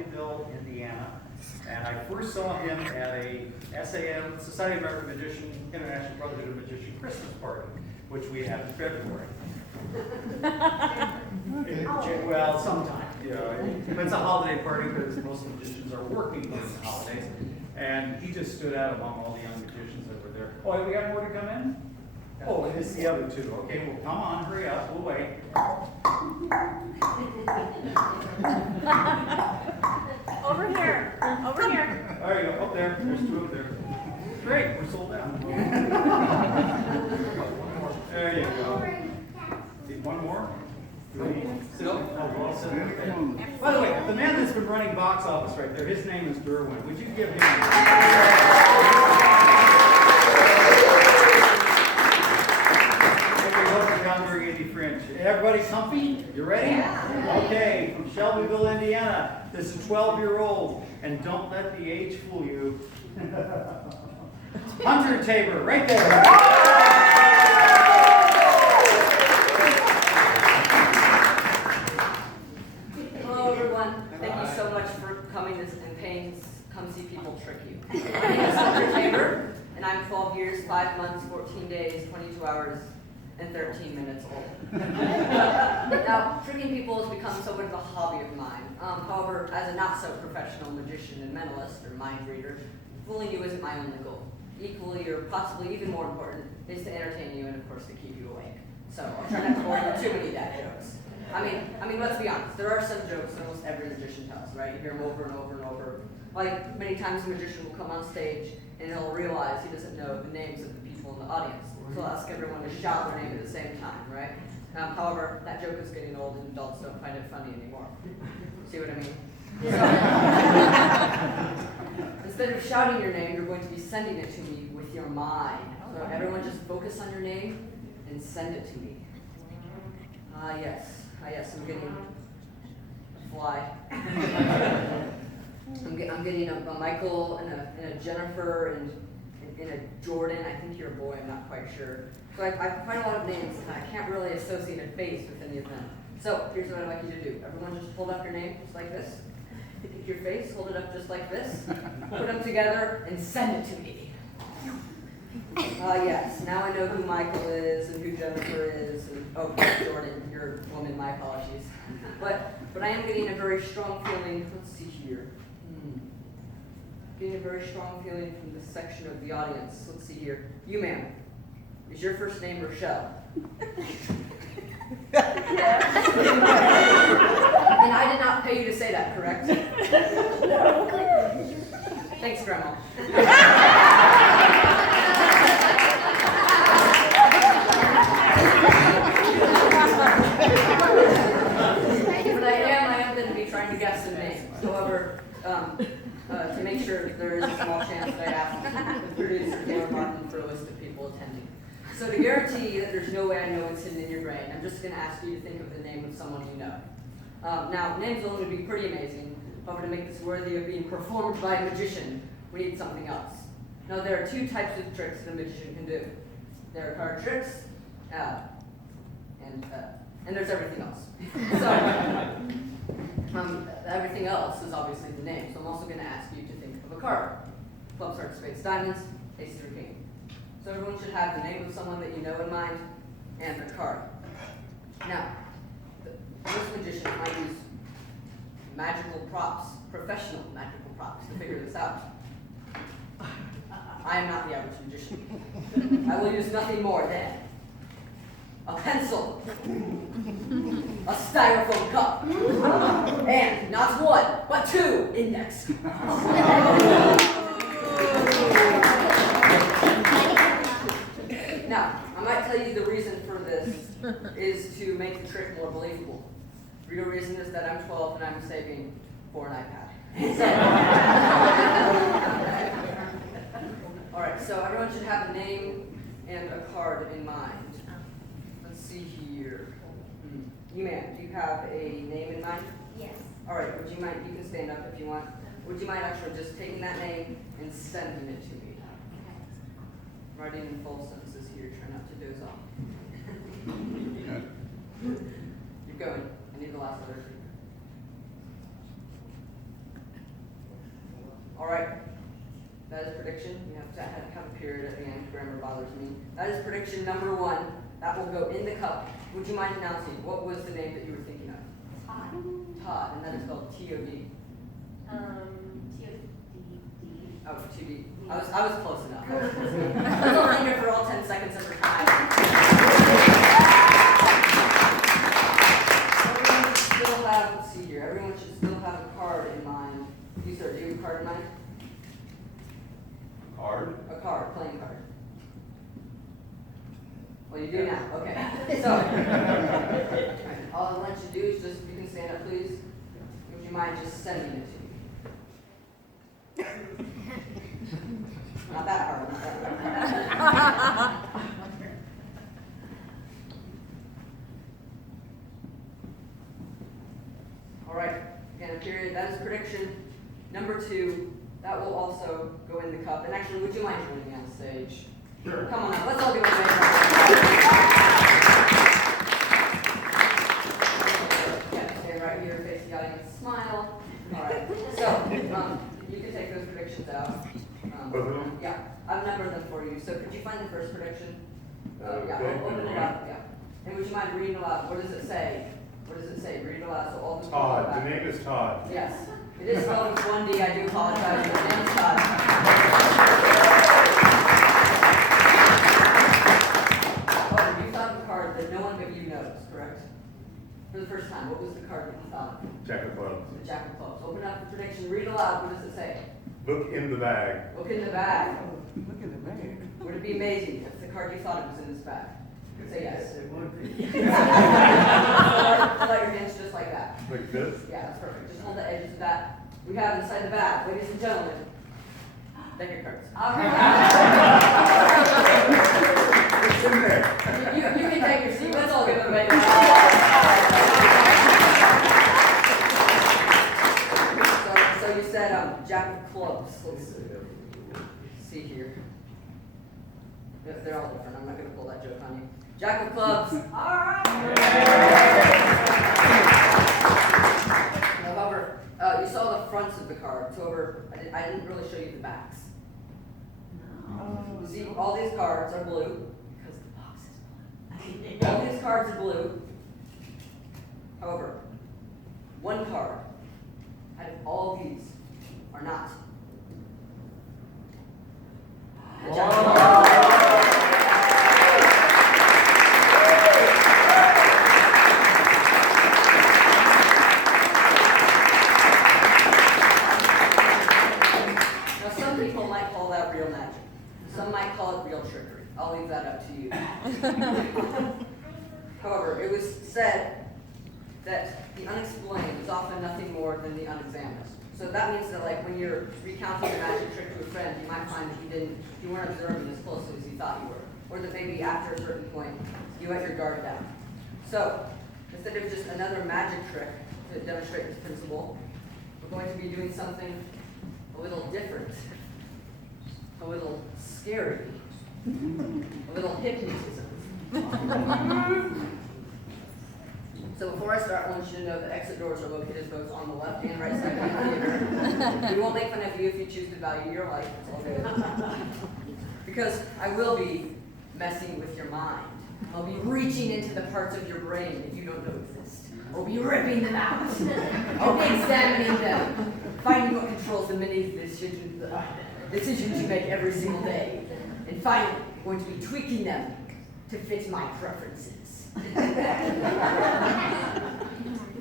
Shelbyville, Indiana. And I first saw him at a SAM, Society of American Magician, International Brotherhood of Magician Christmas party, which we had in February. Well, sometime, you know, it's a holiday party because most magicians are working during the holidays. And he just stood out among all the young magicians that were there. Oh, we got more to come in? Oh, and it's the other two. Okay, well, come on, hurry up, we'll wait. Over here, over here. There you go, up there, there's two up there. Great, we're sold out. There you go. One more? Still? Oh, well said. Okay. By the way, the man that's been running box office right there, his name is Derwin. Would you give him during IndyFringe. Everybody comfy? You ready? Yeah. Okay, from Shelbyville, Indiana. This is a 12-year-old, and don't let the age fool you. Hunter Tabor, right there. Hello, everyone. Thank you so much for coming and paying come see people trick you. My name is Hunter Tabor, and I'm 12 years, 5 months, 14 days, 22 hours, and 13 minutes old. Now, tricking people has become somewhat of a hobby of mine. However, as a not-so-professional magician and mentalist, or mind reader, fooling you isn't my only goal. Equally, or possibly even more important, is to entertain you and, of course, to keep you awake. So I'll try not to bore you with too many dad jokes. I mean, let's be honest. There are some jokes that almost every magician tells, right? You hear them over and over and over. Like, many times a magician will come on stage and he'll realize he doesn't know the names of the people in the audience. So he'll ask everyone to shout their name at the same time, right? However, that joke is getting old and adults don't find it funny anymore. See what I mean? So, instead of shouting your name, you're going to be sending it to me with your mind. So everyone just focus on your name and send it to me. Yes, I'm getting a fly. I'm getting a Michael and a Jennifer and a Jordan. I think you're a boy, I'm not quite sure. So I have quite a lot of names, and I can't really associate a face with any of them. So here's what I'd like you to do. Everyone just hold up your name just like this. Pick your face, hold it up just like this. Put them together and send it to me. Yes, now I know who Michael is and who Jennifer is. And, oh, Jordan, you're a woman, my apologies. But I am getting a very strong feeling, let's see here. Getting a very strong feeling from this section of the audience. Let's see here. You, ma'am, is your first name Rochelle? And I did not pay you to say that, correct? Thanks, Grandma. But I am going to be trying to guess some names. However, to make sure there is a small chance that I ask the producer, Taylor Martin, for a list of people attending. So to guarantee that there's no way I know it's hidden in your brain, I'm just going to ask you to think of the name of someone you know. Now, names alone would be pretty amazing. However, to make this worthy of being performed by a magician, we need something else. Now, there are two types of tricks that a magician can do. There are card tricks, and there's everything else. So, everything else is obviously the name. So I'm also going to ask you to think of a card. Clubs, hearts, spades, diamonds, ace, or king. So everyone should have the name of someone that you know in mind and a card. Now, most magicians might use magical props, professional magical props, to figure this out. I am not the average magician. I will use nothing more than a pencil, a styrofoam cup, and not one, but two index. Now, I might tell you the reason for this is to make the trick more believable. The real reason is that I'm 12 and I'm saving for an iPad. All right, so everyone should have a name and a card in mind. Let's see here. You, ma'am, do you have a name in mind? Yes. All right, would you mind, you can stand up if you want. Would you mind actually just taking that name and sending it to me? Writing in full sentences here, try not to doze off. You're going. I need the last letter. All right. That is prediction. You have to have a period at the end. Grammar bothers me. That is prediction number 1. That will go in the cup. Would you mind announcing what was the name that you were thinking of? Todd. Todd, and that is spelled T-O-D. T-O-D-D. Oh, 2D. I was close enough. I was only here for all 10 seconds of her time. Everyone should still have, let's see here, everyone should still have a card in mind. You, sir, do you have a card in mind? Card? A card, playing card. Well, you do now, okay. So, all I want you to do is just, you can stand up, please. Would you mind just sending it to me? Not that hard, not that hard. All right, again, a period, that is prediction number 2. That will also go in the cup. And actually, would you mind joining me on stage? Sure. Come on up, let's all give a big round. Yeah, stand right here, face the audience, smile. All right, so you can take those predictions out. Both of them? Yeah, I've numbered them for you. So could you find the first prediction? Yeah, Okay. open it up, yeah. And would you mind reading aloud? What does it say? What does it say? Read it aloud so all the people know Todd. about The it. name is Todd. Yes. It is spelled with 1 D. I do apologize. Your name is Todd. Oh, you thought of a card that no one but you knows, correct? For the first time, what was the card that you thought of? Jack of clubs. The Jack of Clubs. Open up the prediction. Read aloud. What does it say? Look in the bag. Look in the bag. Look at the bag. Would it be amazing if the card you thought of was in this bag? Say yes. It would be. Hold out your hands just like that. Like this? Yeah, that's perfect. Just hold the edges of that. We have inside the bag, ladies and gentlemen, deck your cards. All right. It's in there. You can take your seat. Let's all give it a big So you said Jack of Clubs. Let's see here. They're all different. I'm not going to pull that joke on you. Jack of Clubs. All right. However, you saw the fronts of the cards. However, I didn't really show you the backs. You see, all these cards are blue because the box is blue. All these cards are blue. However, one card out of all these are not. The Jack of Clubs. Now, some people might call that real magic. Some might call it real trickery. I'll leave that up to you. However, it was said that the unexplained is often nothing more than the unexamined. So that means that, like, when you're recounting a magic trick to a friend, you might find that you weren't observing as closely as you thought you were, or that maybe after a certain point you let your guard down. So instead of just another magic trick to demonstrate this principle, we're going to be doing something a little different, a little scary, a little hypnotism. So before I start, I want you to know that exit doors are located both on the left and right side of the theater. We won't make fun of you if you choose to value your life. It's all good. Because I will be messing with your mind. I'll be reaching into the parts of your brain that you don't know exist. I'll be ripping them out. I'll be examining them, finding what controls the many decisions you make every single day. And finally, I'm going to be tweaking them to fit my preferences.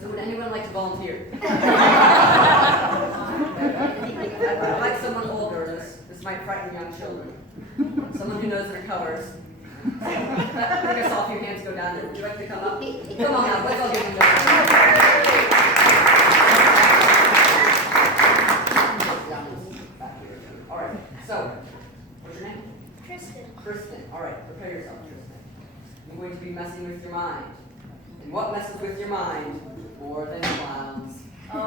So would anyone like to volunteer? I'd like someone older. This might frighten young children. Someone who knows their colors. I think I saw a few hands go down there. Would you like to come up? Come on now, let's all give them a All right, so, what's your name? Kristen. Kristen. All right, prepare yourself, Kristen. I'm going to be messing with your mind. And what messes with your mind more than clowns? So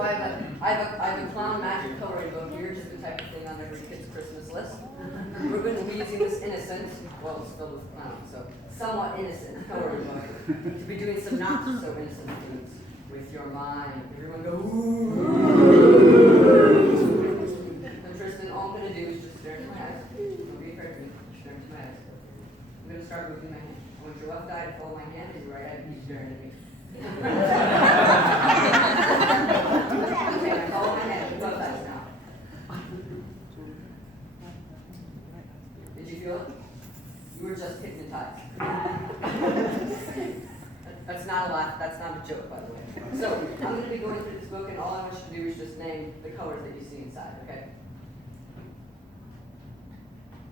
I have a clown magic coloring book here, just the type of thing on every kid's Christmas list. We're going to be using this innocent, well, it's filled with clowns, so somewhat innocent coloring book to be doing some not so innocent things with your mind. Everyone go, ooh. So I'm going to be going through this book, and all I want you to do is just name the colors that you see inside, okay?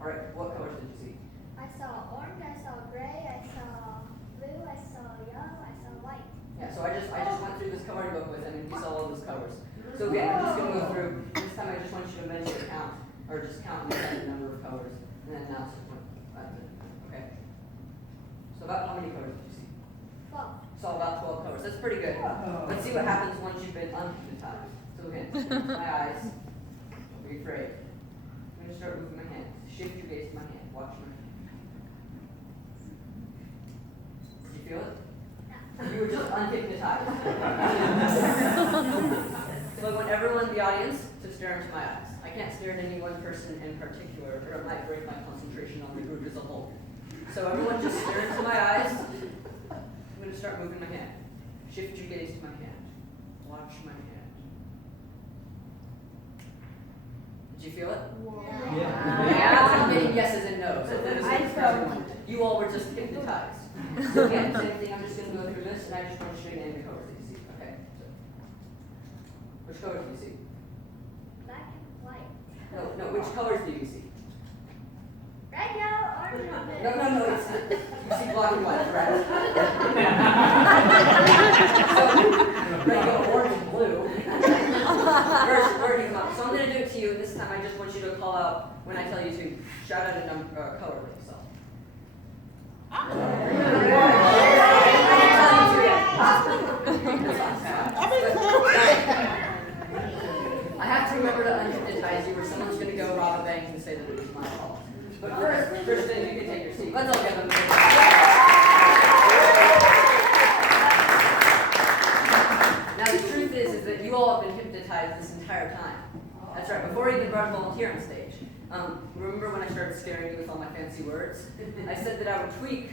All right, what colors did you see? I saw orange, I saw gray, I saw blue, I saw yellow, I saw white. Yeah, so I just went through this coloring book with him, and he saw all those colors. So again, I'm just going to go through. This time I just want you to mention count, or just count the number of colors, and then announce it. Okay. So about how many colors did you see? 12. Saw about 12 colors. That's pretty good. Let's see what happens once you've been unhypnotized. So again, close my eyes. Don't be afraid. I'm going to start moving my hands. Shift your gaze to my hand. Watch my hand. Did you feel it? You were just unhypnotized. So I want everyone in the audience to stare into my eyes. I can't stare at any one person in particular, or it might break my concentration on the group as a whole. So everyone just stare into my eyes. I'm going to start moving my hand. Shift your gaze to my hand. Watch my hand. Did you feel it? Yeah, I'm getting yeses and nos. So that is for everyone. You all were just hypnotized. So again, same thing, I'm just going to go through this, and I just want you to name the colors that you see. Okay? So, which colors do you see? Black and white. No, which colors do you see? Red, yellow, orange, and blue. No, it's, you see black and white, right? So, red, yellow, orange, and blue. Where do you come up? So I'm going to do it to you, and this time I just want you to call out, when I tell you to, shout out a color with yourself. I have to remember to unhypnotize you, or someone's going to go rob a bank and say that it was my fault. But first thing, you can take your seat. Let's all give them a big round. Now the truth is that you all have been hypnotized this entire time. That's right. Before I even brought a volunteer on stage. Remember when I started scaring you with all my fancy words? I said that I would tweak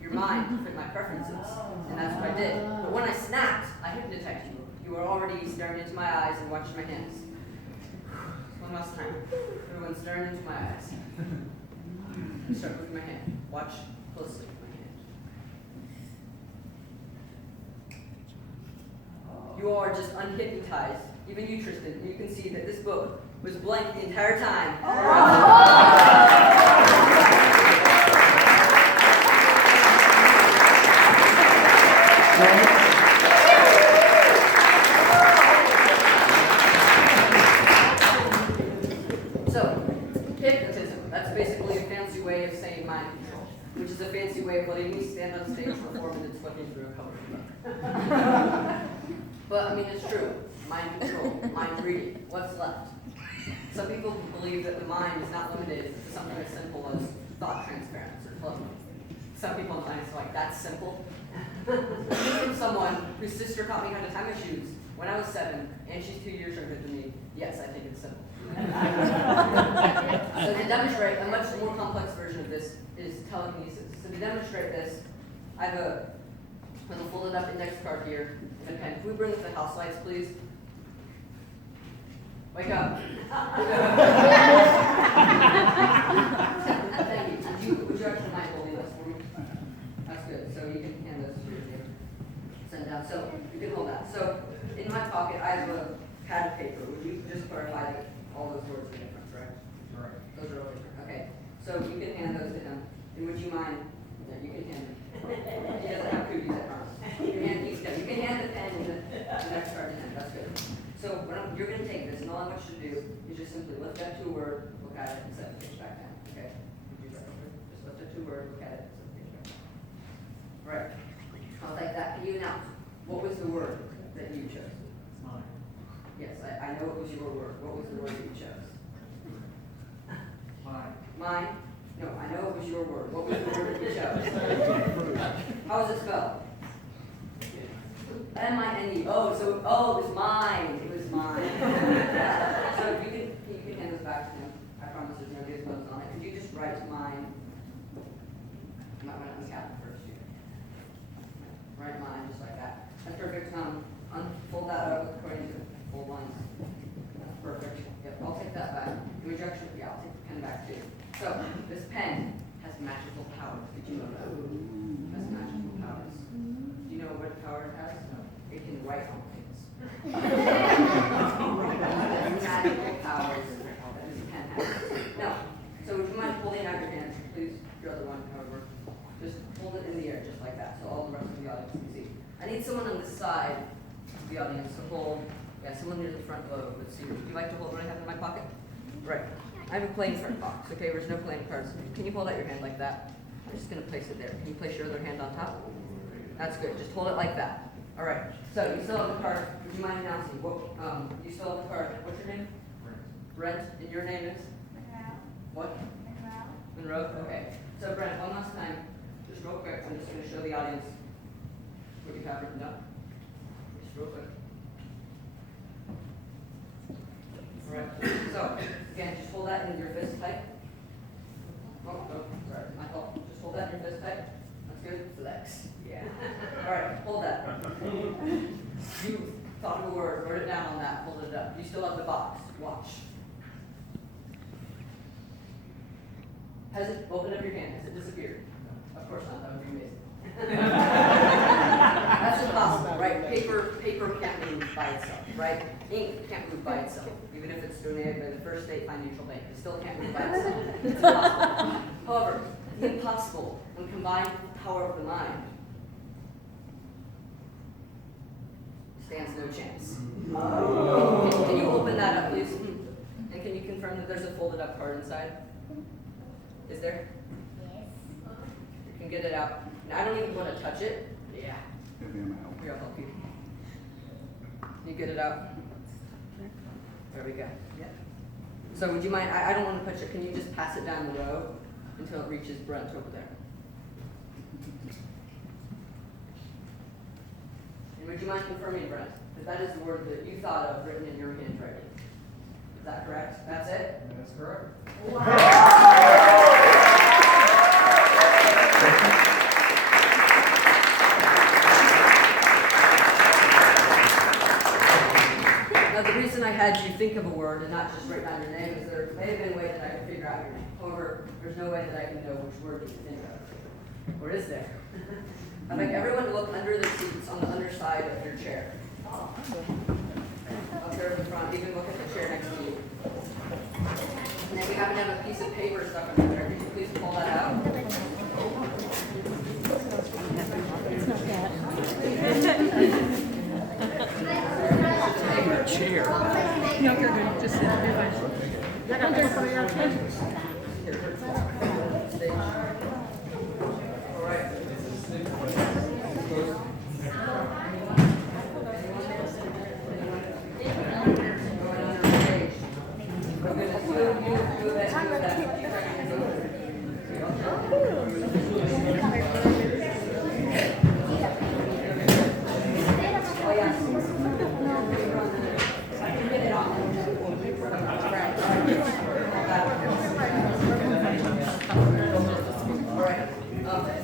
your mind to fit my preferences, and that's what I did. But when I snapped, I hypnotized you. You were already staring into my eyes and watching my hands. One last time. Everyone staring into my eyes. Start moving my hand. Watch closely my hand. You all are just unhypnotized. Even you, Tristan. You can see that this book was blank the entire time. So, hypnotism, that's basically a fancy way of saying mind control, which is a fancy way of letting me stand on stage for 4 minutes flipping through a coloring book. But, I mean, it's true. Mind control, mind reading, what's left? Some people believe that the mind is not limited to something as simple as thought transference or flow. Some people in mind is like, that's simple. From someone whose sister taught me how to tie my shoes when I was 7, and she's 2 years younger than me, yes, I think it's simple. So to demonstrate, a much more complex version of this is telekinesis. So to demonstrate this, I have a little folded up index card here and a pen. Can we bring up the house lights, please? Wake up. Thank you. Would you actually mind holding this for me? That's good. So you can hand those to your send down. So you can hold that. So in my pocket, I have a pad of paper. Would you just clarify that all those words are different, correct? Right. Those are all different. Okay. So you can hand those to him. And would you mind? Yeah, you can hand them. He doesn't have cookies at home. You can hand the pen and the next card to him. That's good. So you're going to take this, and all I want you to do is just simply lift that to a word, look at it, and set the page back down. Okay? Just lift it to a word, look at it, and set the page back down. All right. I'll take that. Can you announce what was the word that you chose? Mine. Yes, I know it was your word. What was the word that you chose? Mine. Mine? No, I know it was your word. What was the word that you chose? How is it spelled? M-I-N-E. Oh, so it was mine. It was mine. So you can hand this back to him. I promise there's no gizmos on it. Could you just write mine? I'm not going to uncap it first. Write mine just like that. That's perfect. Unfold that up according to full lines. That's perfect. Yep, I'll take that back. Would you actually? Yeah, I'll take the pen back too. So this pen has magical powers. Did you know that? It has magical powers. Do you know what power it has? It can write on things. Magical powers that you can have. No. So would you mind holding out your hand, please? Your other one, however. Just hold it in the air, just like that, so all the rest of the audience can see. I need someone on the side of the audience to hold. Yeah, someone near the front lobe. Let's see. Would you like to hold what I have in my pocket? Right. I have a playing card box. Okay, there's no playing cards. Can you hold out your hand like that? I'm just going to place it there. Can you place your other hand on top? That's good. Just hold it like that. All right. So you still have the card. Would you mind announcing? What? You still have the card. What's your name? Brent. And your name is? What? Monroe. Okay. So Brent, one last time, just real quick. I'm just going to show the audience what you have written down. Just real quick. All right. So again, just hold that in your fist tight. Oh, sorry, my fault. Just hold that in your fist tight. That's good. Flex. Yeah. All right, hold that. You thought of a word, wrote it down on that, hold it up. You still have the box. Watch. Has it, open up your hand. Has it disappeared? Of course not. That would be amazing. That's impossible, right? Paper can't move by itself, right? Ink can't move by itself. Even if it's donated by the First State Financial Bank, it still can't move by itself. It's impossible. However, the impossible, when combined with the power of the mind, stands no chance. Oh. Can you open that up, please? And can you confirm that there's a folded up card inside? Is there? Yes. You can get it out. And I don't even want to touch it. Yeah. Here, I'll help you. Can you get it out? There we go. Yeah. So would you mind, I don't want to touch it. Can you just pass it down the row until it reaches Brent over there? And would you mind confirming, Brent, that that is the word that you thought of written in your handwriting? Is that correct? That's it? That's correct. Now, the reason I had you think of a word and not just write down your name is there may have been a way that I could figure out your name. However, there's no way that I can know which word you think of. Or is there? I'd like everyone to look under the seats on the underside of your chair. Up there at the front, even look at the chair next to you. And then we happen to have a piece of paper stuck under there. Could you please pull that out? Chair. No, you're good. Just sit. You're fine. All right.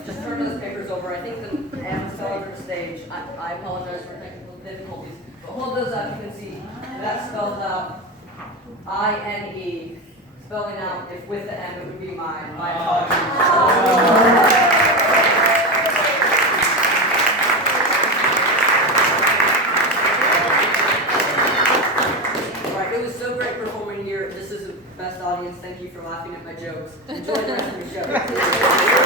Just turn those papers over. I think the Anne fell under the stage. I apologize for technical difficulties. But hold those up. You can see that spells out I-N-E. Spelling out, if with the M, it would be mine. My apologies. It was so great performing here. This is the best audience. Thank you for laughing at my jokes. Enjoy the rest of your show.